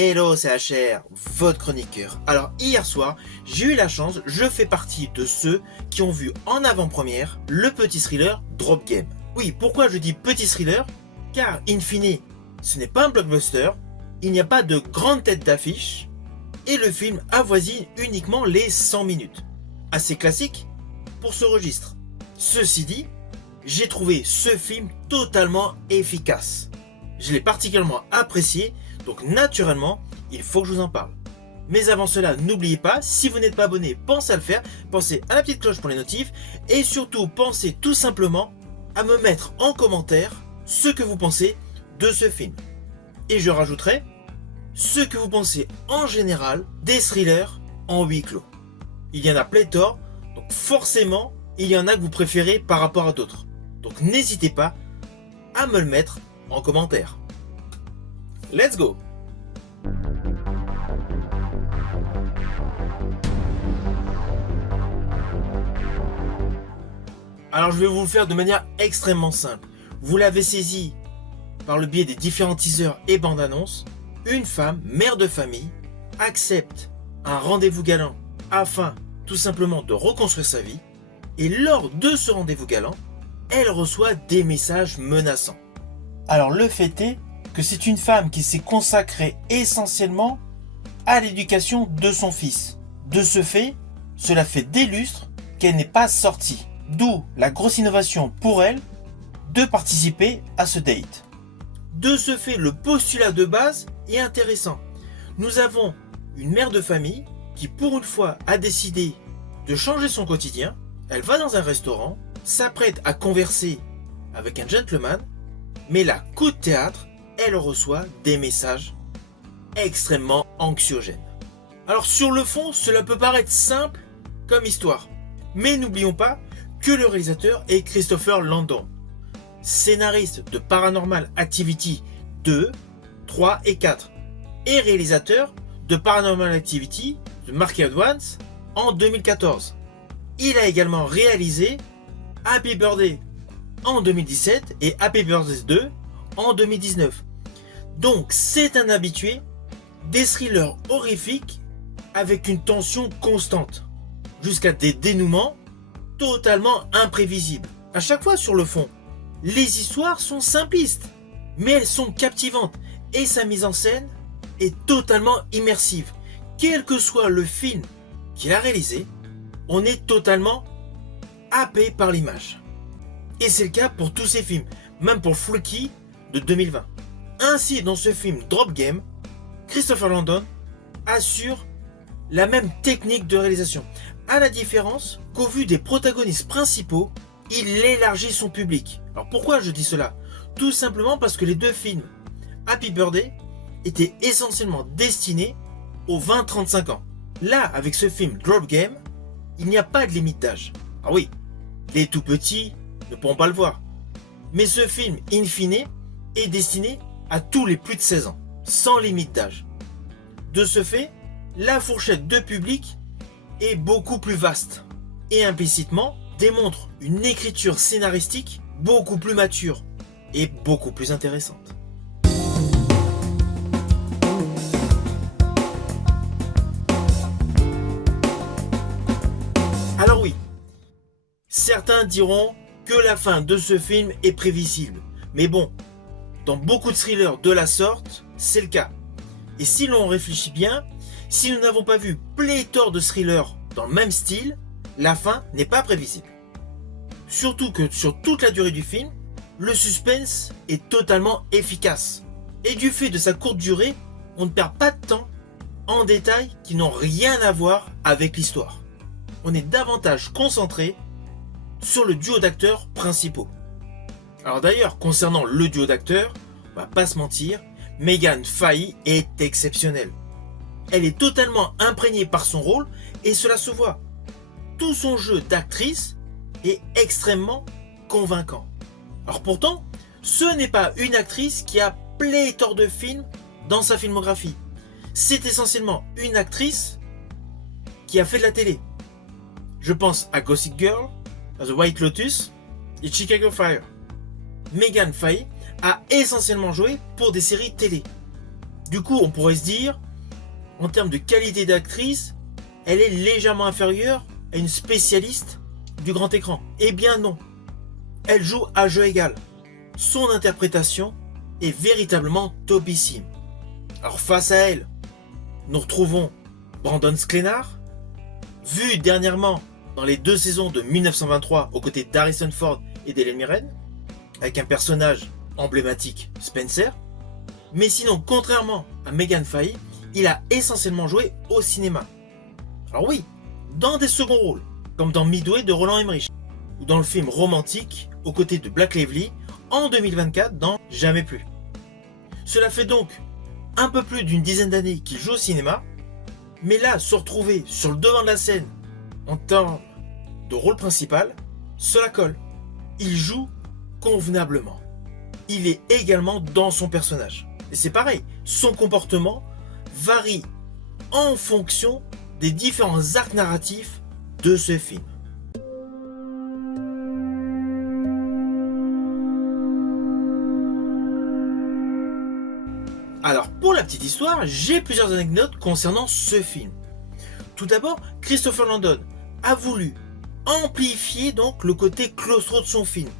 Hello, c'est HR, votre chroniqueur. Alors hier soir, j'ai eu la chance, je fais partie de ceux qui ont vu en avant-première le petit thriller Drop Game. Oui, pourquoi je dis petit thriller? Car in fine, ce n'est pas un blockbuster, il n'y a pas de grande tête d'affiche, et le film avoisine uniquement les 100 minutes. Assez classique pour ce registre. Ceci dit, j'ai trouvé ce film totalement efficace. Je l'ai particulièrement apprécié, donc naturellement, il faut que je vous en parle. Mais avant cela, n'oubliez pas, si vous n'êtes pas abonné, pensez à le faire, pensez à la petite cloche pour les notifs, et surtout pensez tout simplement à me mettre en commentaire ce que vous pensez de ce film. Et je rajouterai ce que vous pensez en général des thrillers en huis clos. Il y en a pléthore, donc forcément, il y en a que vous préférez par rapport à d'autres. Donc n'hésitez pas à me le mettre en commentaire. Let's go! Alors je vais vous le faire de manière extrêmement simple. Vous l'avez saisi par le biais des différents teasers et bandes annonces. Une femme, mère de famille, accepte un rendez-vous galant afin tout simplement de reconstruire sa vie. Et lors de ce rendez-vous galant, elle reçoit des messages menaçants. Alors le fait est que c'est une femme qui s'est consacrée essentiellement à l'éducation de son fils. De ce fait, cela fait des lustres qu'elle n'est pas sortie. D'où la grosse innovation pour elle de participer à ce date. De ce fait, le postulat de base est intéressant. Nous avons une mère de famille qui pour une fois a décidé de changer son quotidien. Elle va dans un restaurant, s'apprête à converser avec un gentleman, mais là, coup de théâtre, elle reçoit des messages extrêmement anxiogènes. Alors sur le fond, cela peut paraître simple comme histoire, mais n'oublions pas que le réalisateur est Christopher Landon, scénariste de Paranormal Activity 2, 3 et 4, et réalisateur de Paranormal Activity de Mark Edwards en 2014. Il a également réalisé Happy Birthday en 2017 et Happy Birthday 2 en 2019. Donc c'est un habitué des thrillers horrifiques avec une tension constante, jusqu'à des dénouements totalement imprévisibles. À chaque fois sur le fond, les histoires sont simplistes, mais elles sont captivantes et sa mise en scène est totalement immersive. Quel que soit le film qu'il a réalisé, on est totalement happé par l'image. Et c'est le cas pour tous ses films, même pour Freaky de 2020. Ainsi, dans ce film Drop Game, Christopher Landon assure la même technique de réalisation, à la différence qu'au vu des protagonistes principaux, il élargit son public. Alors pourquoi je dis cela? Tout simplement parce que les deux films Happy Birthday étaient essentiellement destinés aux 20-35 ans. Là, avec ce film Drop Game, il n'y a pas de limite d'âge. Ah oui, les tout petits ne pourront pas le voir. Mais ce film, in fine, est destiné à tous les plus de 16 ans, sans limite d'âge. De ce fait, la fourchette de public est beaucoup plus vaste et implicitement démontre une écriture scénaristique beaucoup plus mature et beaucoup plus intéressante. Alors oui, certains diront que la fin de ce film est prévisible, mais bon, dans beaucoup de thrillers de la sorte, c'est le cas. Et si l'on réfléchit bien, si nous n'avons pas vu pléthore de thrillers dans le même style, la fin n'est pas prévisible. Surtout que sur toute la durée du film, le suspense est totalement efficace. Et du fait de sa courte durée, on ne perd pas de temps en détails qui n'ont rien à voir avec l'histoire. On est davantage concentré sur le duo d'acteurs principaux. Alors d'ailleurs, concernant le duo d'acteurs, on va pas se mentir, Megan Fahey est exceptionnelle. Elle est totalement imprégnée par son rôle et cela se voit. Tout son jeu d'actrice est extrêmement convaincant. Alors pourtant, ce n'est pas une actrice qui a pléthore de films dans sa filmographie. C'est essentiellement une actrice qui a fait de la télé. Je pense à Gossip Girl, à The White Lotus et Chicago Fire. Megan Fahey a essentiellement joué pour des séries télé. Du coup, on pourrait se dire, en termes de qualité d'actrice, elle est légèrement inférieure à une spécialiste du grand écran. Eh bien non, elle joue à jeu égal. Son interprétation est véritablement topissime. Alors face à elle, nous retrouvons Brandon Sklenar, vu dernièrement dans les 2 saisons de 1923 aux côtés d'Harrison Ford et d'Hélène Mirren, avec un personnage emblématique, Spencer. Mais sinon, contrairement à Megan Fahey, il a essentiellement joué au cinéma. Alors oui, dans des seconds rôles, comme dans Midway de Roland Emmerich, ou dans le film romantique aux côtés de Blake Lively en 2024 dans Jamais plus. Cela fait donc un peu plus d'une dizaine d'années qu'il joue au cinéma, mais là, se retrouver sur le devant de la scène en termes de rôle principal, cela colle. Il joue convenablement. Il est également dans son personnage. Et c'est pareil, son comportement varie en fonction des différents arcs narratifs de ce film. Alors pour la petite histoire, j'ai plusieurs anecdotes concernant ce film. Tout d'abord, Christopher Landon a voulu amplifier donc le côté claustro de son film.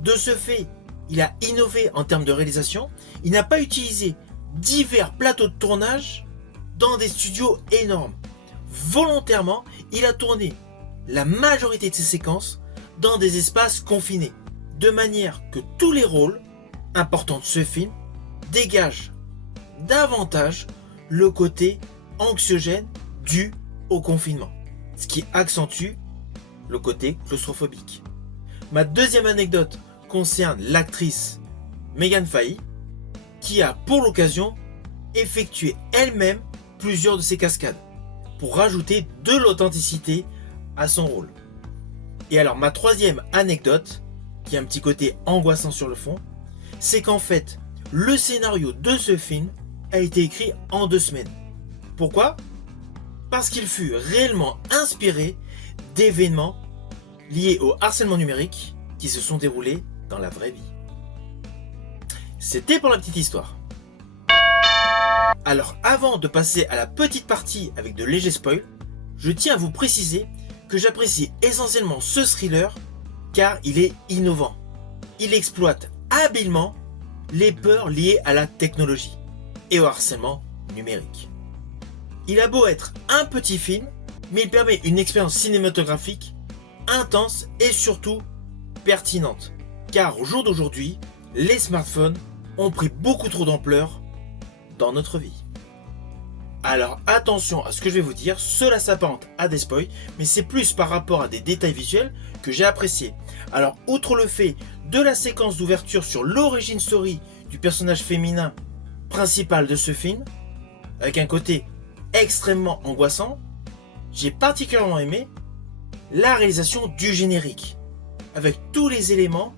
De ce fait, il a innové en termes de réalisation. Il n'a pas utilisé divers plateaux de tournage dans des studios énormes. Volontairement, il a tourné la majorité de ses séquences dans des espaces confinés, de manière que tous les rôles importants de ce film dégagent davantage le côté anxiogène dû au confinement, ce qui accentue le côté claustrophobique. Ma deuxième anecdote concerne l'actrice Megan Fahey, qui a pour l'occasion effectué elle-même plusieurs de ses cascades pour rajouter de l'authenticité à son rôle. Et alors ma troisième anecdote, qui a un petit côté angoissant sur le fond, c'est qu'en fait le scénario de ce film a été écrit en 2 semaines. Pourquoi ? Parce qu'il fut réellement inspiré d'événements liés au harcèlement numérique qui se sont déroulés dans la vraie vie. C'était pour la petite histoire. Alors avant de passer à la petite partie avec de légers spoils, je tiens à vous préciser que j'apprécie essentiellement ce thriller car il est innovant. Il exploite habilement les peurs liées à la technologie et au harcèlement numérique. Il a beau être un petit film, mais il permet une expérience cinématographique intense et surtout pertinente. Car au jour d'aujourd'hui, les smartphones ont pris beaucoup trop d'ampleur dans notre vie. Alors attention à ce que je vais vous dire, cela s'apparente à des spoils, mais c'est plus par rapport à des détails visuels que j'ai appréciés. Alors outre le fait de la séquence d'ouverture sur l'origin story du personnage féminin principal de ce film, avec un côté extrêmement angoissant, j'ai particulièrement aimé la réalisation du générique, avec tous les éléments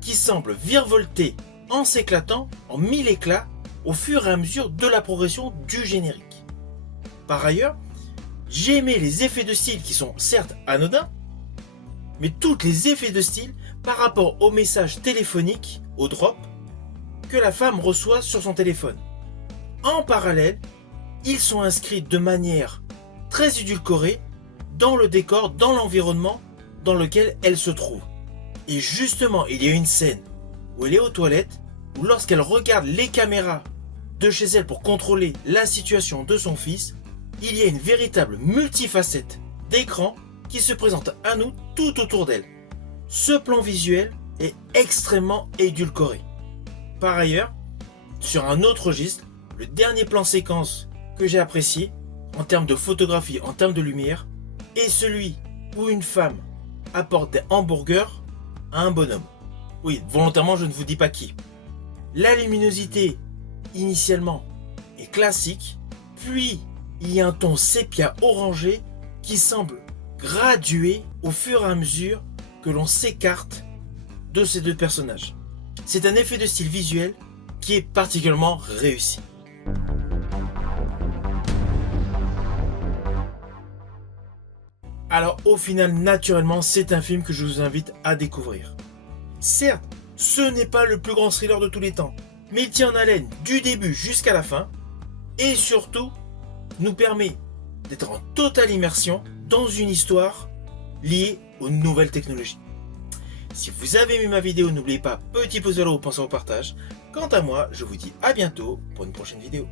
qui semblent virevolter en s'éclatant en 1000 éclats au fur et à mesure de la progression du générique. Par ailleurs, j'ai aimé les effets de style qui sont certes anodins, mais tous les effets de style par rapport au message téléphonique, au drop, que la femme reçoit sur son téléphone. En parallèle, ils sont inscrits de manière très édulcorée dans le décor, dans l'environnement dans lequel elle se trouve. Et justement, il y a une scène où elle est aux toilettes, où lorsqu'elle regarde les caméras de chez elle pour contrôler la situation de son fils, il y a une véritable multifacette d'écran qui se présente à nous tout autour d'elle. Ce plan visuel est extrêmement édulcoré. Par ailleurs, sur un autre registre, le dernier plan séquence que j'ai apprécié, en termes de photographie, en termes de lumière, est celui où une femme apporte des hamburgers à un bonhomme. Oui, volontairement, je ne vous dis pas qui. La luminosité, initialement, est classique, puis il y a un ton sépia orangé qui semble graduer au fur et à mesure que l'on s'écarte de ces deux personnages. C'est un effet de style visuel qui est particulièrement réussi. Alors au final, naturellement, c'est un film que je vous invite à découvrir. Certes, ce n'est pas le plus grand thriller de tous les temps, mais il tient en haleine du début jusqu'à la fin et surtout nous permet d'être en totale immersion dans une histoire liée aux nouvelles technologies. Si vous avez aimé ma vidéo, n'oubliez pas, petit pouce vers le haut, pensez au partage. Quant à moi, je vous dis à bientôt pour une prochaine vidéo.